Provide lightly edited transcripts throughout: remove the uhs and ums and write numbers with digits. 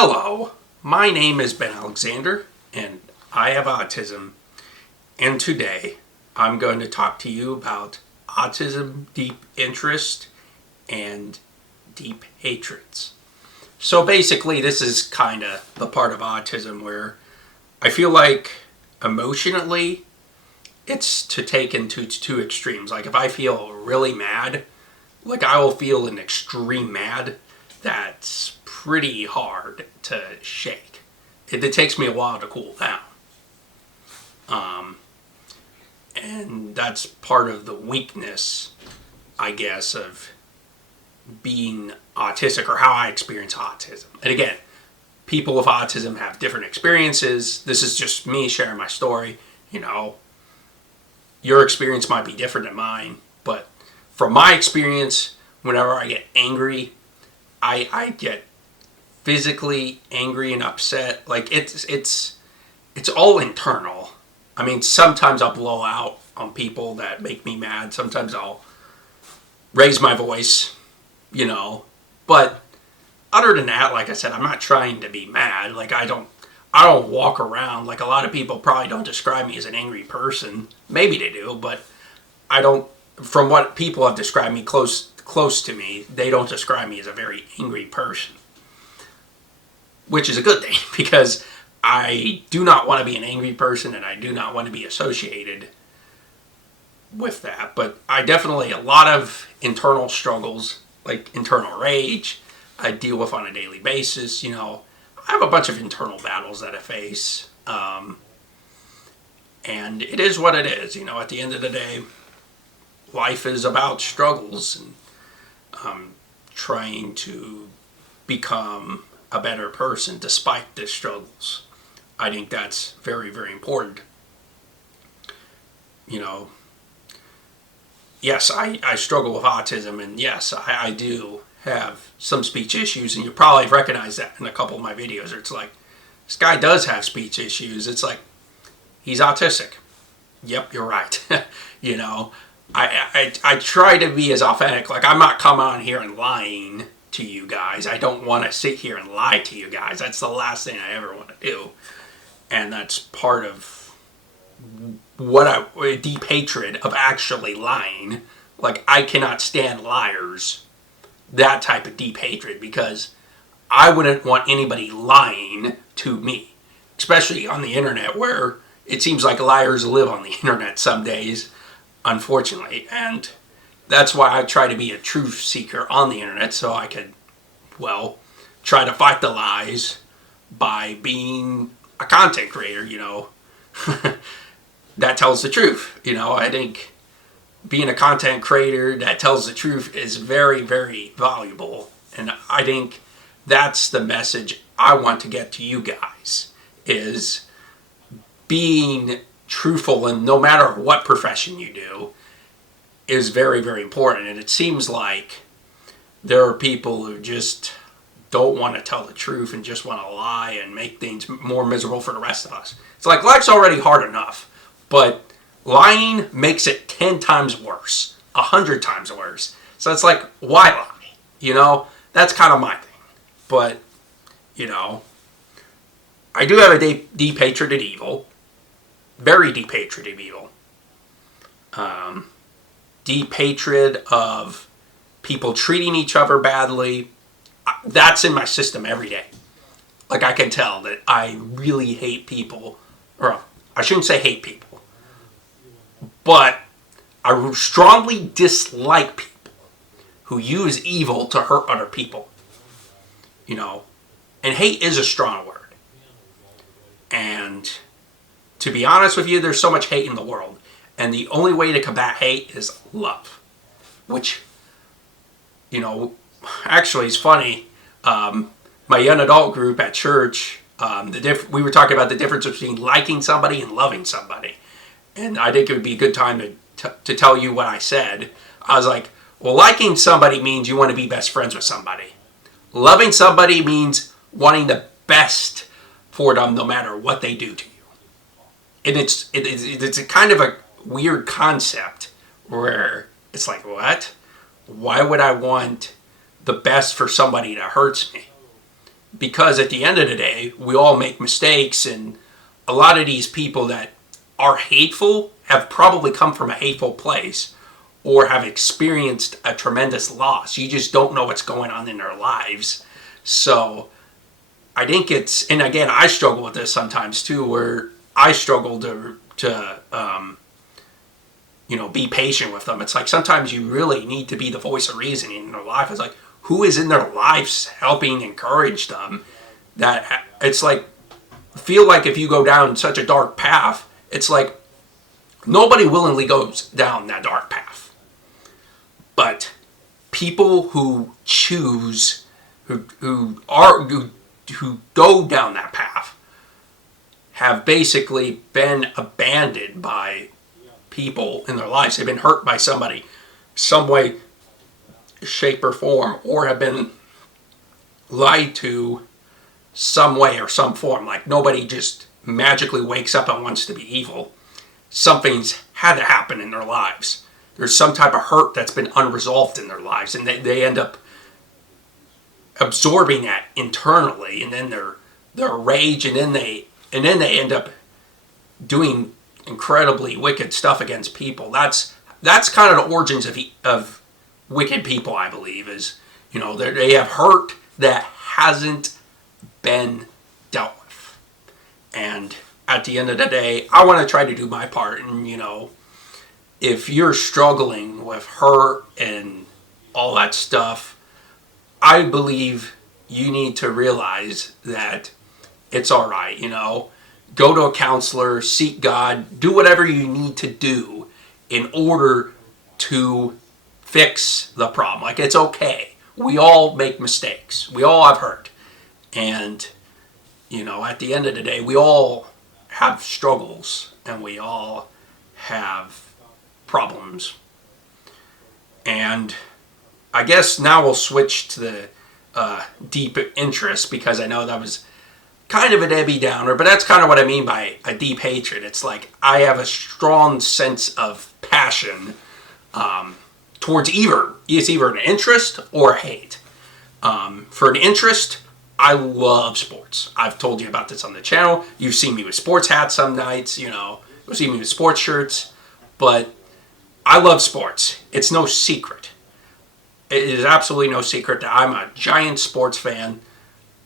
Hello, my name is Ben Alexander and I have autism, and today I'm going to talk to you about autism, deep interest, and deep hatreds. So basically this is kind of the part of autism where I feel like emotionally it's to take into two extremes. Like if I feel really mad, like I will feel an extreme mad that's pretty hard to shake. It takes me a while to cool down. And that's part of the weakness, I guess, of being autistic, or how I experience autism. And again, people with autism have different experiences. This is just me sharing my story. You know, your experience might be different than mine, but from my experience, whenever I get angry, I get physically angry and upset. Like it's all internal. I mean, sometimes I'll blow out on people that make me mad. Sometimes I'll raise my voice, you know. But other than that, like I said, I'm not trying to be mad. Like I don't walk around, like a lot of people probably don't describe me as an angry person. Maybe they do, but I don't. From what people have described me close to me, they don't describe me as a very angry person, which is a good thing, because I do not want to be an angry person and I do not want to be associated with that. But I definitely, a lot of internal struggles, like internal rage, I deal with on a daily basis. You know, I have a bunch of internal battles that I face. And it is what it is. You know, at the end of the day, life is about struggles and trying to become a better person despite the struggles. I think that's very, very important. You know, yes, I struggle with autism, and yes, I do have some speech issues, and you probably recognize that in a couple of my videos. It's like, this guy does have speech issues. It's like, he's autistic. Yep, you're right. You know, I try to be as authentic. Like, I'm not coming on here and lying to you guys. I don't want to sit here and lie to you guys. That's the last thing I ever want to do. And that's part of what a deep hatred of actually lying. Like, I cannot stand liars. That type of deep hatred, because I wouldn't want anybody lying to me, especially on the internet, where it seems like liars live on the internet some days, unfortunately. And that's why I try to be a truth seeker on the internet, so I could, well, try to fight the lies by being a content creator, you know, that tells the truth. You know, I think being a content creator that tells the truth is very, very valuable. And I think that's the message I want to get to you guys, is being truthful, and no matter what profession you do, is very, very important. And it seems like there are people who just don't want to tell the truth and just want to lie and make things more miserable for the rest of us. It's like, life's already hard enough, but lying makes it 10 times worse, 100 times worse. So it's like, why lie? You know, that's kind of my thing. But, you know, I do have a deep hatred of evil. Very deep hatred of evil. Deep hatred of people treating each other badly. That's in my system every day. Like, I can tell that I really hate people. Or, I shouldn't say hate people, but I strongly dislike people who use evil to hurt other people. You know, and hate is a strong word. And to be honest with you, there's so much hate in the world. And the only way to combat hate is love. Which, you know, actually is funny. My young adult group at church, we were talking about the difference between liking somebody and loving somebody. And I think it would be a good time to tell you what I said. I was like, well, liking somebody means you want to be best friends with somebody. Loving somebody means wanting the best for them no matter what they do to you. And it's a kind of a weird concept where it's like, what? Why would I want the best for somebody that hurts me? because at the end of the day, we all make mistakes, and a lot of these people that are hateful have probably come from a hateful place or have experienced a tremendous loss. You just don't know what's going on in their lives. So I think it's, and again, I struggle with this sometimes too, where I struggle to be patient with them. It's like sometimes you really need to be the voice of reason in their life. It's like, who is in their lives helping encourage them? That it's like, feel like if you go down such a dark path, it's like nobody willingly goes down that dark path. But people who choose, who go down that path, have basically been abandoned by people in their lives. They've been hurt by somebody, some way, shape, or form, or have been lied to some way or some form. Like nobody just magically wakes up and wants to be evil. Something's had to happen in their lives. There's some type of hurt that's been unresolved in their lives, and they end up absorbing that internally, and then their rage, and then they end up doing incredibly wicked stuff against people. That's kind of the origins of wicked people, I believe, is, they have hurt that hasn't been dealt with. And at the end of the day, I want to try to do my part. And, if you're struggling with hurt and all that stuff, I believe you need to realize that it's all right, Go to a counselor, seek God, do whatever you need to do in order to fix the problem. Like, it's okay. We all make mistakes. We all have hurt. And, at the end of the day, we all have struggles and we all have problems. And I guess now we'll switch to the deep interest, because I know that was kind of a Debbie Downer, but that's kind of what I mean by a deep hatred. It's like I have a strong sense of passion towards either an interest or a hate. For an interest, I love sports. I've told you about this on the channel. You've seen me with sports hats some nights, you've seen me with sports shirts, but I love sports. It's no secret. It is absolutely no secret that I'm a giant sports fan.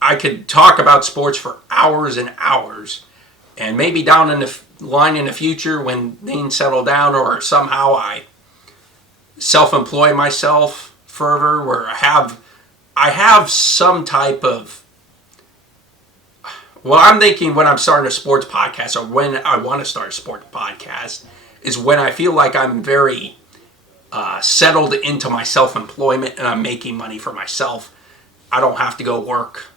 I could talk about sports for hours and hours, and maybe down in the line in the future when things settle down, or somehow I self-employ myself further, where I have some type of, well, I'm thinking when I'm starting a sports podcast, or when I want to start a sports podcast, is when I feel like I'm very settled into my self-employment and I'm making money for myself. I don't have to go work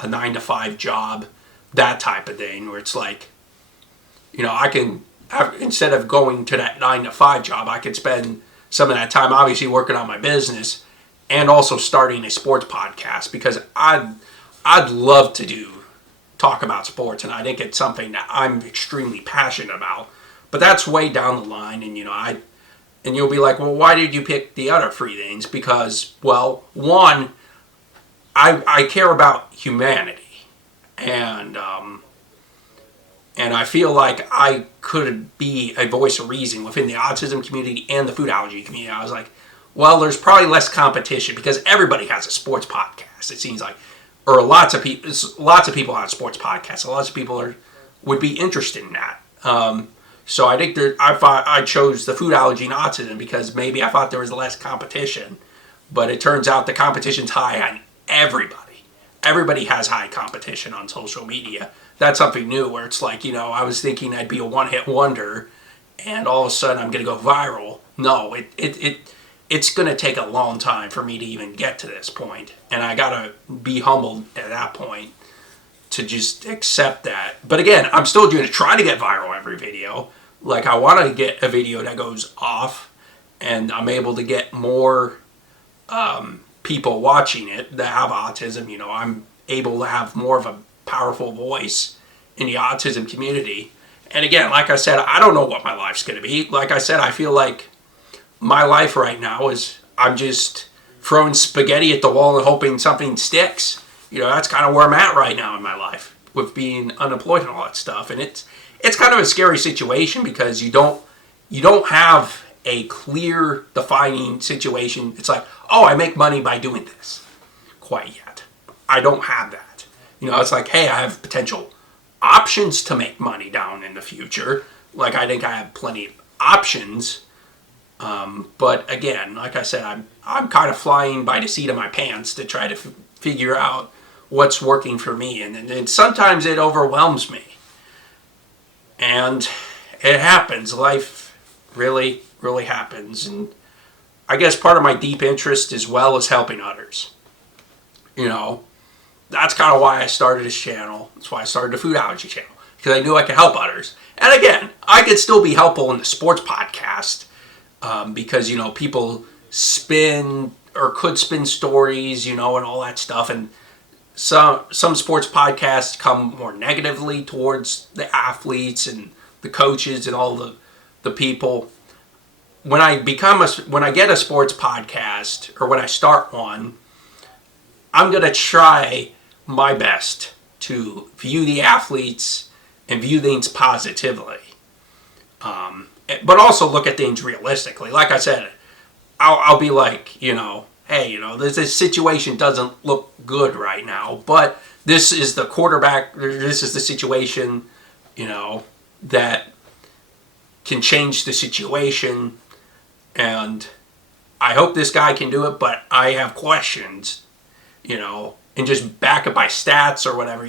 a 9-to-5 job, that type of thing, where it's like, I can, instead of going to that 9-to-5 job, I could spend some of that time obviously working on my business and also starting a sports podcast, because I'd love to talk about sports, and I think it's something that I'm extremely passionate about. But that's way down the line, and and you'll be like, well, why did you pick the other three things? Because, well, one, I care about humanity, and I feel like I could be a voice of reason within the autism community and the food allergy community. I was like, well, there's probably less competition because everybody has a sports podcast. It seems like, or lots of people have sports podcasts. Lots of people would be interested in that. So I think I thought I chose the food allergy and autism because maybe I thought there was less competition, but it turns out the competition's high on everybody. Everybody has high competition on social media. That's something new where it's like, I was thinking I'd be a one-hit wonder and all of a sudden I'm going to go viral. No, it's going to take a long time for me to even get to this point. And I got to be humbled at that point to just accept that. But again, I'm still going to try to get viral every video. Like, I want to get a video that goes off and I'm able to get more people watching it that have autism. I'm able to have more of a powerful voice in the autism community. And again, like I said, I don't know what my life's going to be. Like I said, I feel like my life right now is I'm just throwing spaghetti at the wall and hoping something sticks. that's kind of where I'm at right now in my life with being unemployed and all that stuff. And it's kind of a scary situation because you don't have a clear defining situation. It's like, oh, I make money by doing this. Quite yet. I don't have that. It's like, hey, I have potential options to make money down in the future. Like, I think I have plenty of options. But again, like I said, I'm kind of flying by the seat of my pants to try to figure out what's working for me. And sometimes it overwhelms me. And it happens. Life really, really happens. And I guess part of my deep interest as well is helping others. That's kind of why I started this channel. That's why I started the food allergy channel. Because I knew I could help others. And again, I could still be helpful in the sports podcast. Because, people spin or could spin stories, and all that stuff. And some sports podcasts come more negatively towards the athletes and the coaches and all the people. When I get a sports podcast or when I start one, I'm going to try my best to view the athletes and view things positively. But also look at things realistically. Like I said, I'll be like, hey, this situation doesn't look good right now, but this is the quarterback, this is the situation, that can change the situation, and I hope this guy can do it, but I have questions, and just back it by stats or whatever,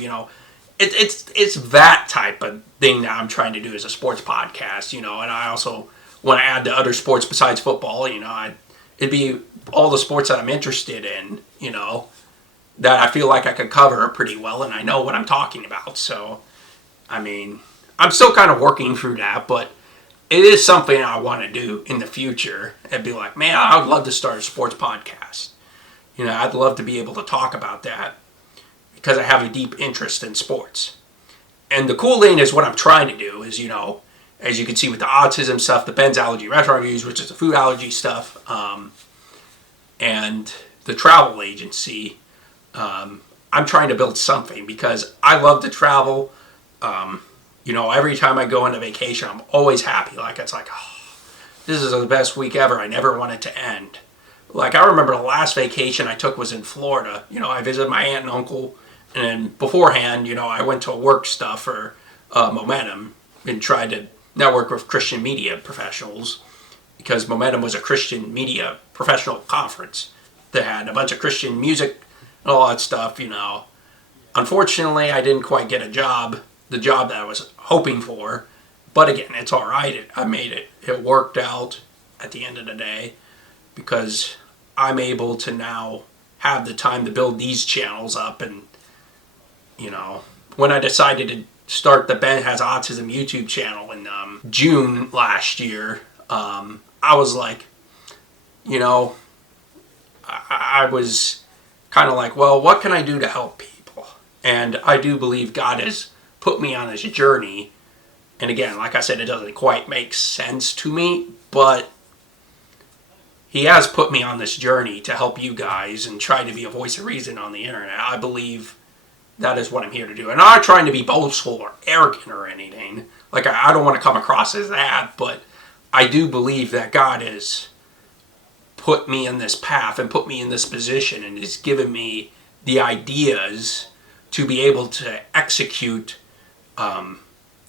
It's that type of thing that I'm trying to do as a sports podcast, and I also want to add to other sports besides football, it'd be all the sports that I'm interested in, that I feel like I could cover pretty well and I know what I'm talking about. So, I'm still kind of working through that, but it is something I want to do in the future. I'd be like, man, I would love to start a sports podcast. I'd love to be able to talk about that, because I have a deep interest in sports. And the cool thing is what I'm trying to do is, as you can see with the autism stuff, the Ben's Allergy Restaurant Reviews, which is the food allergy stuff, and the travel agency, I'm trying to build something because I love to travel. Every time I go on a vacation, I'm always happy. Like, it's like, oh, this is the best week ever. I never want it to end. Like, I remember the last vacation I took was in Florida. I visited my aunt and uncle. And beforehand, I went to work stuff for Momentum and tried to network with Christian media professionals, because Momentum was a Christian media professional conference that had a bunch of Christian music and all that stuff, Unfortunately, I didn't quite get the job that I was hoping for. But again, it's all right. I made it. It worked out at the end of the day, because I'm able to now have the time to build these channels up. And when I decided to start the Ben Has Autism YouTube channel in June last year, I was like, I was kind of like, well, what can I do to help people? And I do believe God has put me on this journey. And again, like I said, it doesn't quite make sense to me, but He has put me on this journey to help you guys and try to be a voice of reason on the internet. I believe that is what I'm here to do. And I'm not trying to be boastful or arrogant or anything. Like, I don't want to come across as that, but I do believe that God has put me in this path and put me in this position and has given me the ideas to be able to execute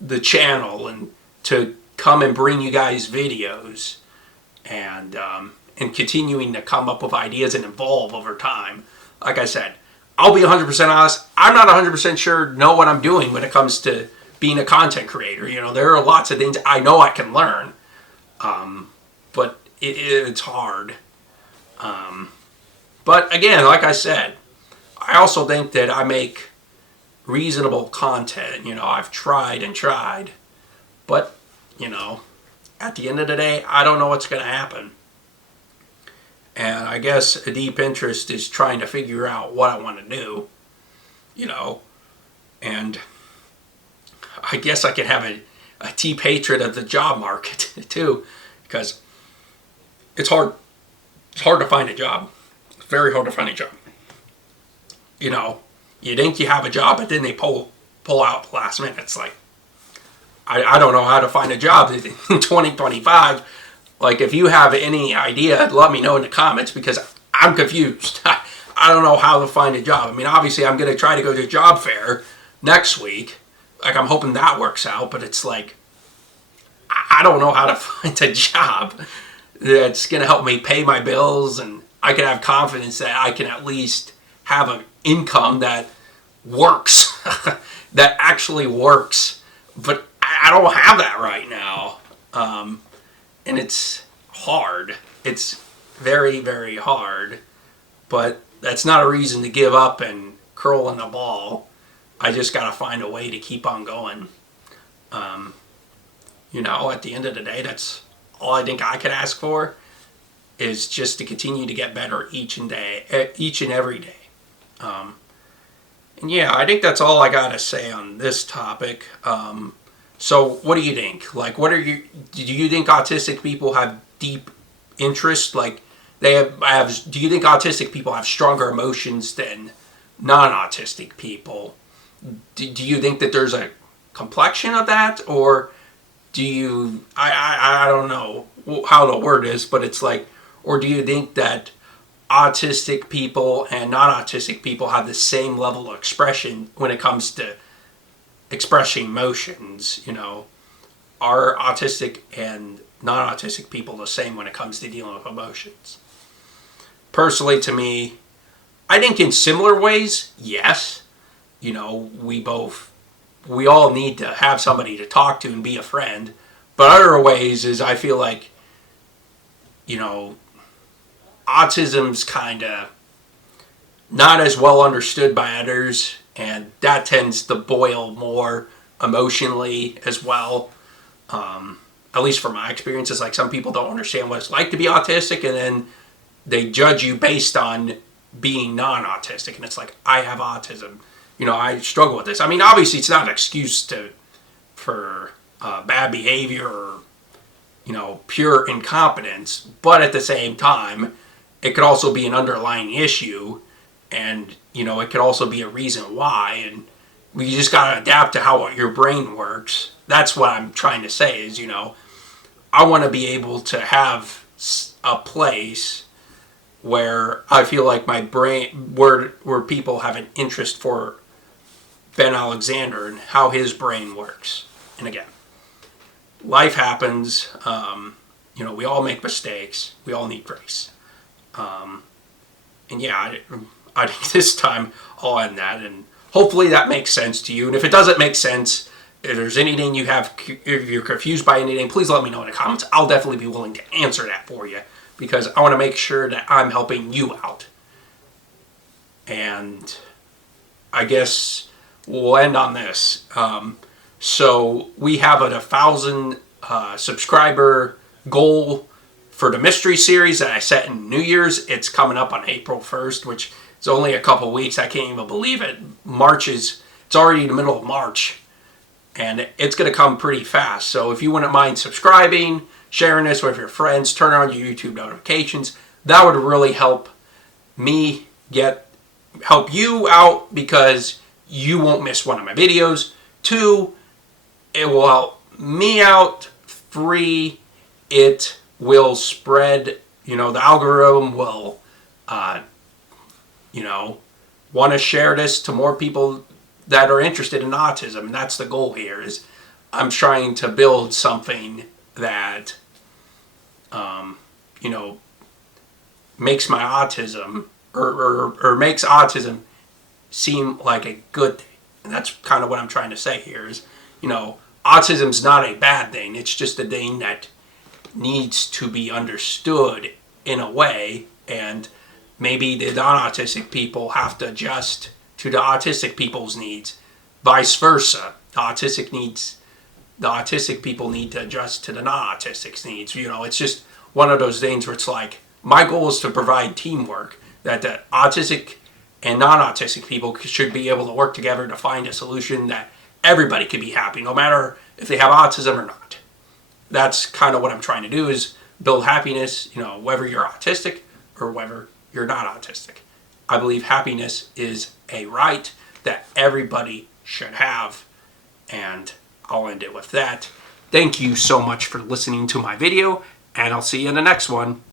the channel and to come and bring you guys videos and continuing to come up with ideas and evolve over time. Like I said, I'll be 100% honest. I'm not 100% know what I'm doing when it comes to being a content creator. There are lots of things I know I can learn, but it's hard. But again, like I said, I also think that I make reasonable content. I've tried and tried, but at the end of the day, I don't know what's going to happen. And I guess a deep interest is trying to figure out what I want to do, and I guess I could have a deep hatred of the job market too, because it's hard. It's hard to find a job. It's very hard to find a job. you think you have a job, but then they pull out the last minute. It's like, I don't know how to find a job in 2025. Like, if you have any idea, let me know in the comments, because I'm confused. I don't know how to find a job. I mean, obviously, I'm going to try to go to a job fair next week. Like, I'm hoping that works out, but it's like, I don't know how to find a job that's going to help me pay my bills, and I can have confidence that I can at least have an income that works, that actually works. But I don't have that right now. And it's hard. It's very, very hard. But that's not a reason to give up and curl in the ball. I just got to find a way to keep on going. At the end of the day, that's all I think I could ask for, is just to continue to get better each and every day. And yeah, I think that's all I got to say on this topic. So what do you think? Like, do you think autistic people have deep interest? Like, do you think autistic people have stronger emotions than non-autistic people? Do you think that there's a complexion of that? Or do you, I don't know how the word is, but it's like, or do you think that autistic people and non-autistic people have the same level of expression when it comes to expressing emotions? Are autistic and non-autistic people the same when it comes to dealing with emotions? Personally, to me, I think in similar ways, yes. We all need to have somebody to talk to and be a friend. But other ways is, I feel like, autism's kind of not as well understood by others, and that tends to boil more emotionally as well. At least from my experience, it's like some people don't understand what it's like to be autistic, and then they judge you based on being non-autistic, and it's like, I have autism. I struggle with this. I mean, obviously, it's not an excuse for bad behavior or, pure incompetence, but at the same time, it could also be an underlying issue, and, it could also be a reason why, and you just got to adapt to how your brain works. That's what I'm trying to say is, I want to be able to have a place where I feel like my brain, where people have an interest for Ben Alexander and how his brain works. And again, life happens. We all make mistakes. We all need grace. And yeah, I think this time I'll end that, and hopefully that makes sense to you. And if it doesn't make sense, if there's anything if you're confused by anything, please let me know in the comments. I'll definitely be willing to answer that for you, because I want to make sure that I'm helping you out. And I guess we'll end on this. So we have a 1,000 subscriber goal for the mystery series that I set in New Year's. It's coming up on April 1st, which is only a couple weeks. I can't even believe it. It's already the middle of March, and it's going to come pretty fast. So if you wouldn't mind subscribing, sharing this with your friends, turn on your YouTube notifications, that would really help me help you out, because you won't miss one of my videos. 2, it will help me out. 3, it will spread, the algorithm will, want to share this to more people that are interested in autism. And that's the goal here, is I'm trying to build something that, makes my autism, or makes autism seem like a good thing. And that's kind of what I'm trying to say here is, autism's not a bad thing. It's just a thing that needs to be understood in a way, and maybe the non-autistic people have to adjust to the autistic people's needs. Vice versa. The autistic people need to adjust to the non-autistic's needs. It's just one of those things where it's like, my goal is to provide teamwork, that the autistic and non-autistic people should be able to work together to find a solution that everybody could be happy, no matter if they have autism or not. That's kind of what I'm trying to do, is build happiness, whether you're autistic or whether you're not autistic. I believe happiness is a right that everybody should have. And I'll end it with that. Thank you so much for listening to my video, and I'll see you in the next one.